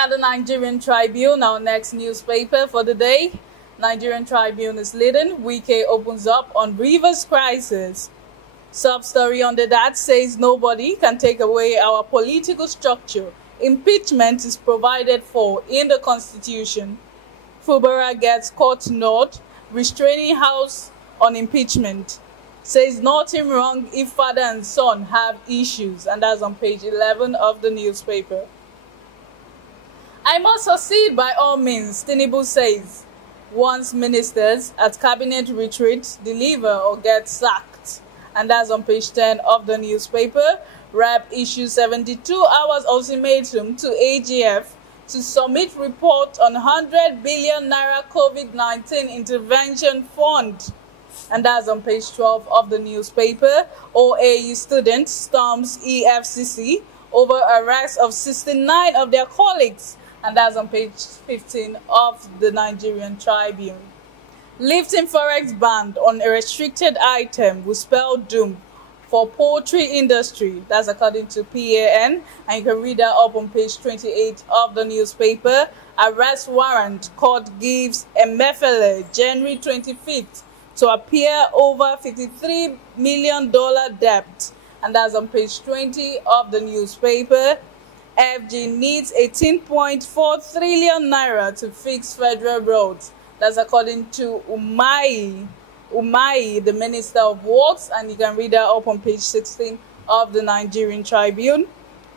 at the Nigerian Tribune, our next newspaper for the day. Nigerian Tribune is leading. Wike opens up on Rivers crisis. Sub-story under that says nobody can take away our political structure. Impeachment is provided for in the Constitution. Fubara gets court nod. Restraining House on impeachment. Says nothing wrong if father and son have issues. And that's on page 11 of the newspaper. I must succeed by all means, Tinubu says. Once ministers at cabinet retreat deliver or get sacked. And that's on page 10 of the newspaper. Rep issues 72 hours ultimatum to AGF to submit report on 100 billion naira COVID-19 intervention fund. And that's on page 12 of the newspaper. OAU student storms EFCC over arrest of 69 of their colleagues. And that's on page 15 of the Nigerian Tribune. Lifting forex ban on a restricted item will spell doom for poultry industry. That's according to PAN. And you can read that up on page 28 of the newspaper. Arrest warrant court gives Emefiele January 25th to appear over $53 million debt. And that's on page 20 of the newspaper. FG needs 18.4 trillion naira to fix federal roads. That's according to Umai, the Minister of Works, and you can read that up on page 16 of the Nigerian Tribune.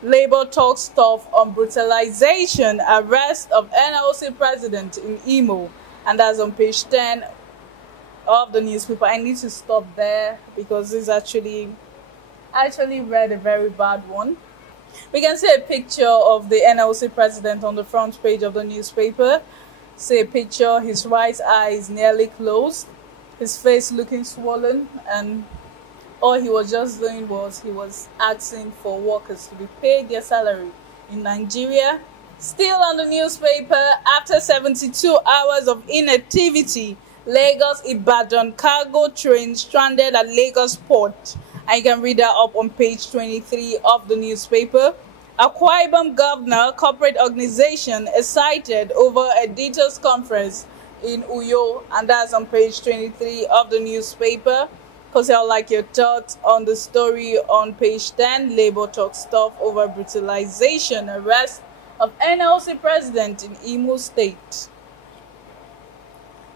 Labour talks tough on brutalization, arrest of NLC President in Imo, and that's on page 10 of the newspaper. I need to stop there because this I actually read a very bad one. We can see a picture of the NLC president on the front page of the newspaper. See a picture, his right eye is nearly closed, his face looking swollen, and all he was just doing was he was asking for workers to be paid their salary in Nigeria. Still on the newspaper, after 72 hours of inactivity, Lagos-Ibadan cargo train stranded at Lagos port. And you can read that up on page 23 of the newspaper. Akwa Ibom governor corporate organization is cited over editors conference in Uyo, and that's on page 23 of the newspaper. Because I'd like your thoughts on the story on page 10. Labour talks stuff over brutalization, arrest of NLC president in Imo State.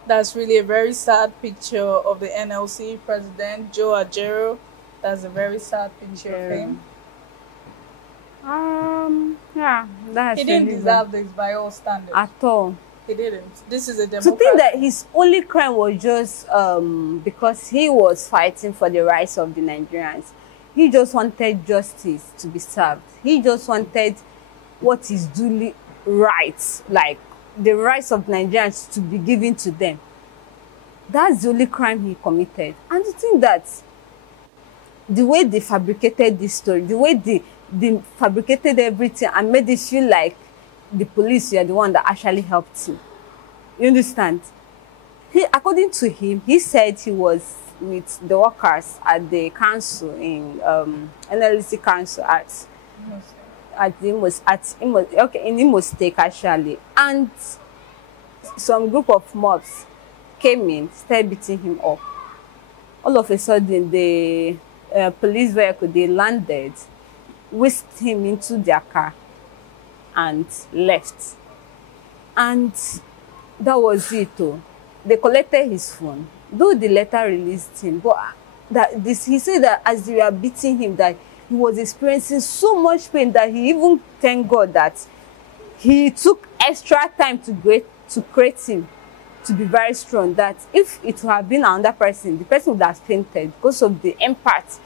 That's really a very sad picture of the NLC president, Joe Ajero. That's a very sad picture of him. Yeah, that's he didn't deserve this by all standards. At all. He didn't. This is a democracy. To think that his only crime was just because he was fighting for the rights of the Nigerians. He just wanted justice to be served. He just wanted what is duly right, like the rights of Nigerians to be given to them. That's the only crime he committed. And to think that the way they fabricated this story, the way they fabricated everything and made it feel like the police were the one that actually helped him. You understand? According to him, he said he was with the workers at the council in NLC council in Imo State actually, and some group of mobs came in, started beating him up. All of a sudden, the police vehicle, they landed, whisked him into their car and left. And that was it. They collected his phone, though they later released him. But he said that as they were beating him, that he was experiencing so much pain that he even thanked God that he took extra time to create him to be very strong. That if it would have been another person, the person would have fainted because of the impact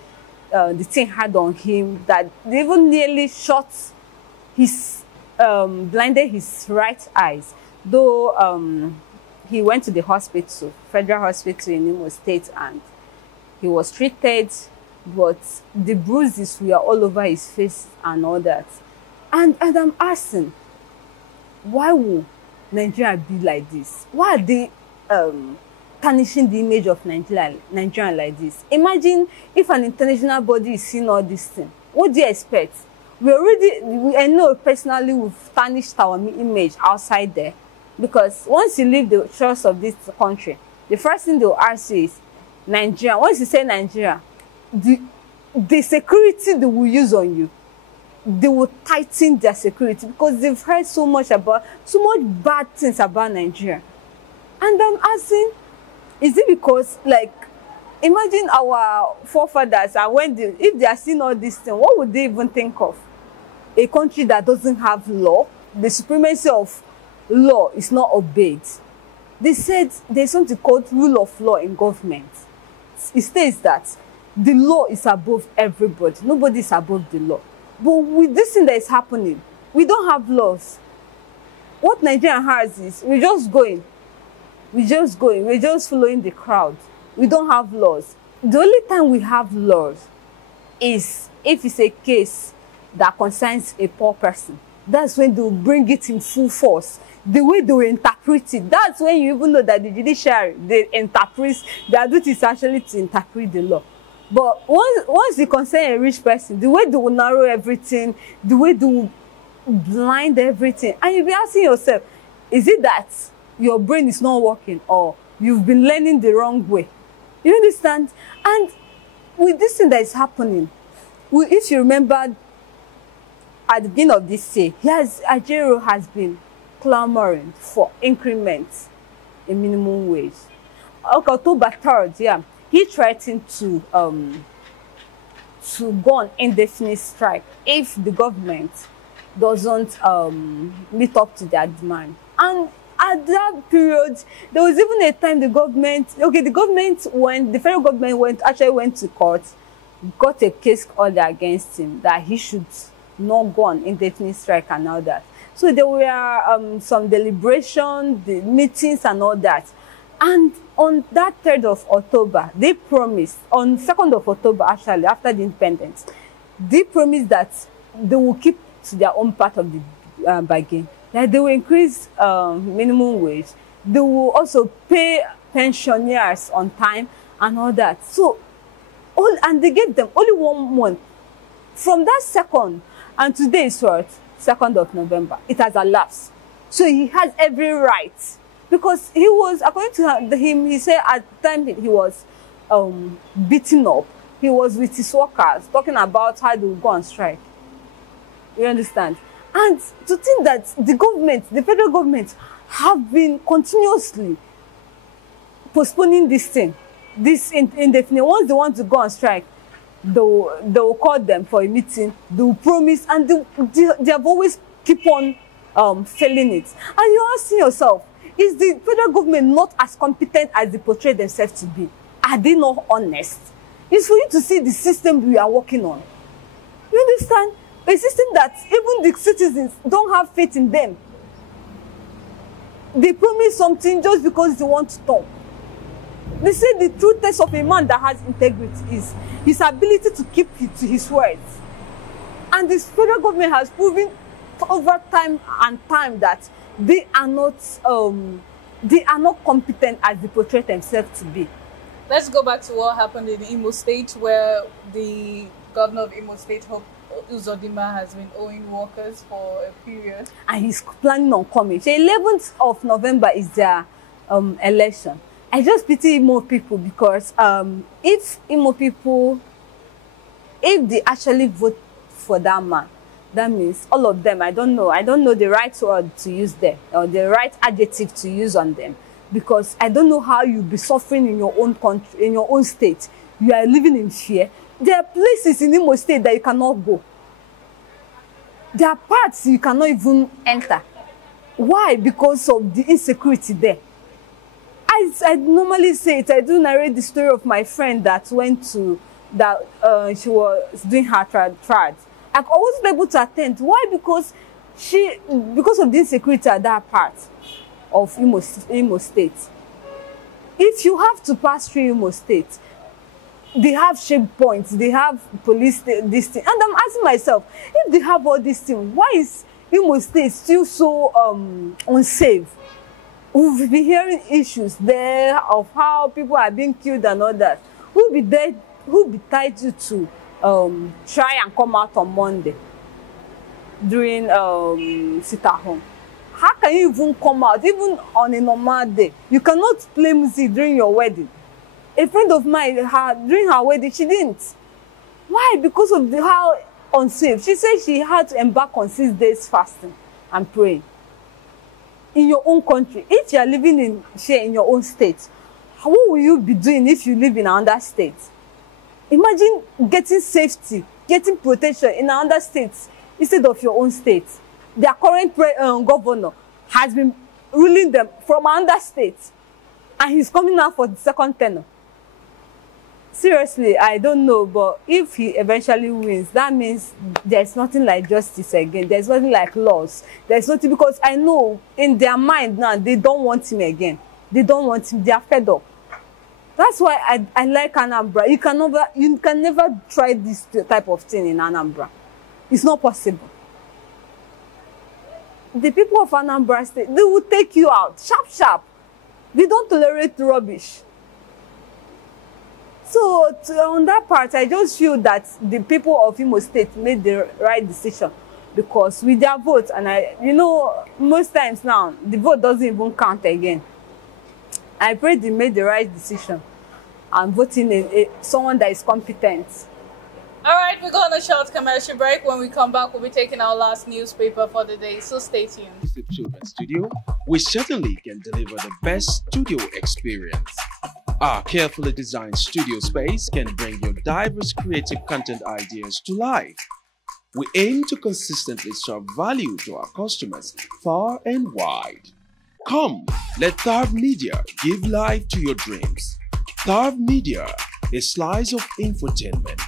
the thing had on him, that they even nearly blinded his right eyes. Though he went to the hospital, federal hospital in Imo State, and he was treated, but the bruises were all over his face and all that. And I'm asking, why would Nigeria be like this? Why are they tarnishing the image of Nigeria like this? Imagine if an international body is seeing all this thing. What do you expect? I know personally we've tarnished our image outside there, because once you leave the shores of this country, the first thing they'll ask you is Nigeria. Once you say Nigeria, the security they will use on you, they will tighten their security, because they've heard so much bad things about Nigeria. And I'm asking, is it because, like, imagine our forefathers, and if they are seeing all these things, what would they even think of? A country that doesn't have law, the supremacy of law is not obeyed. They said there's something called rule of law in government. It states that the law is above everybody. Nobody is above the law. But with this thing that is happening, we don't have laws. What Nigeria has is we're just going. We're just following the crowd. We don't have laws. The only time we have laws is if it's a case that concerns a poor person. That's when they'll bring it in full force. The way they will interpret it, that's when you even know that the judiciary, their duty is actually to interpret the law. But once it concerns a rich person, the way they will narrow everything, the way they will blind everything, and you'll be asking yourself, is it that your brain is not working, or you've been learning the wrong way? You understand? And with this thing that is happening, if you remember, at the beginning of this year, Ajero has been clamoring for increments in minimum wage. October 3rd, yeah, he threatened to go on indefinite strike if the government doesn't meet up to their demand. And at that period, there was even a time the federal government actually went to court, got a case order against him that he should not go on indefinite strike and all that. So there were some deliberation, the meetings and all that. And on that 3rd of October, they promised, on 2nd of October actually, after the independence, they promised that they will keep to their own part of the bargain. That they will increase minimum wage. They will also pay pensioners on time and all that. So, and they gave them only 1 month. From that 2nd, and today is what? 2nd of November. It has elapsed. So he has every right. Because he was, according to him, he said at the time he was beaten up. He was with his workers, talking about how they will go on strike. You understand? And to think that the federal government, have been continuously postponing this thing, this indefinite. Once they want to go on strike, they will call them for a meeting, they will promise, and they have always keep on failing it. And you're asking yourself, is the federal government not as competent as they portray themselves to be? Are they not honest? It's for you to see the system we are working on. You understand? A system that even the citizens don't have faith in them. They promise something just because they want to talk. They say the true test of a man that has integrity is his ability to keep to his words. And the federal government has proven over time and time that they are not competent as they portray themselves to be. Let's go back to what happened in Imo State, where the governor of Imo State, Uzodimma, has been owing workers for a period. And he's planning on coming. So 11th of November is their election. I just pity Imo people, because if they actually vote for that man, that means all of them, I don't know the right word to use there, or the right adjective to use on them, because I don't know how you'll be suffering in your own country, in your own state. You are living in fear. There are places in Imo State that you cannot go. There are parts you cannot even enter. Why? Because of the insecurity there. I normally say it. I do narrate the story of my friend that she was doing her trad. I wasn't able to attend. Why? Because of the insecurity at that part of Imo State. If you have to pass through Imo State, they have checkpoints, they have police, this thing. And I'm asking myself, if they have all these things, why is Imo State still so unsafe? We've been hearing issues there of how people are being killed and all that. Who'll be tied you to try and come out on Monday? during sit at home. How can you even come out, even on a normal day? You cannot play music during your wedding. A friend of mine, during her wedding, she didn't. Why? Because of how unsafe. She said she had to embark on 6 days fasting and praying. In your own country, if you are living in your own state, what will you be doing if you live in another state? Imagine getting safety, getting protection in another state instead of your own state. Their current governor has been ruling them from another state, and he's coming out for the second tenure. Seriously, I don't know, but if he eventually wins, that means there's nothing like justice again. There's nothing like laws. There's nothing, because I know in their mind now, they don't want him again. They don't want him. They are fed up. That's why I like Anambra. You can never try this type of thing in Anambra. It's not possible. The people of Anambra State, they will take you out, sharp, sharp. They don't tolerate rubbish. So on that part, I just feel that the people of Imo State made the right decision, because with their vote, and most times now, the vote doesn't even count again. I pray they made the right decision and voting someone that is competent. All right, we're going on a short commercial break. When we come back, we'll be taking our last newspaper for the day, so stay tuned. Children's Studio, we certainly can deliver the best studio experience. Our carefully designed studio space can bring your diverse creative content ideas to life. We aim to consistently serve value to our customers far and wide. Come, let Tharv Media give life to your dreams. Tharv Media, a slice of infotainment.